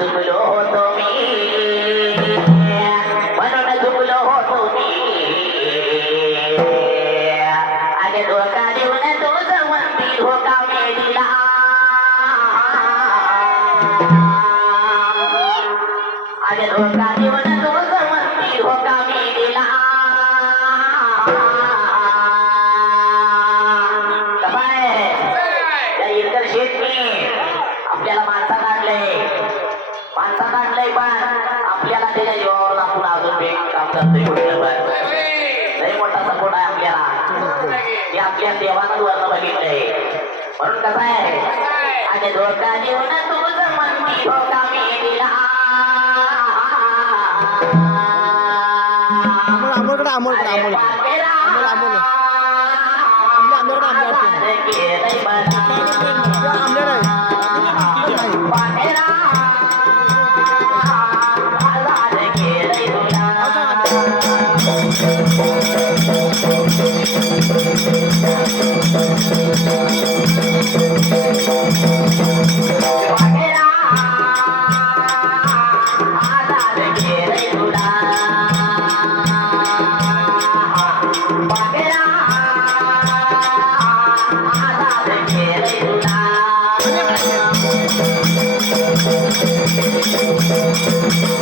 चुकलो होतो मी म्हणून चुकलो होतो मी अगे धोका देऊन तो जवंती धोका मेलीला अगे धोका देऊन तो जवंती धोका मेलीला आपल्याला माणसात आणलंय पण आपल्याला त्याच्या जीवावर आपण अजून काम करतोय लय मोठा सपोर्ट आहे आपल्याला हे आपल्या देवानं वर्ण बघितलंय म्हणून कसं आहे आणि धोका देऊन तुझं म्हणती धोका मेलीला Thank you.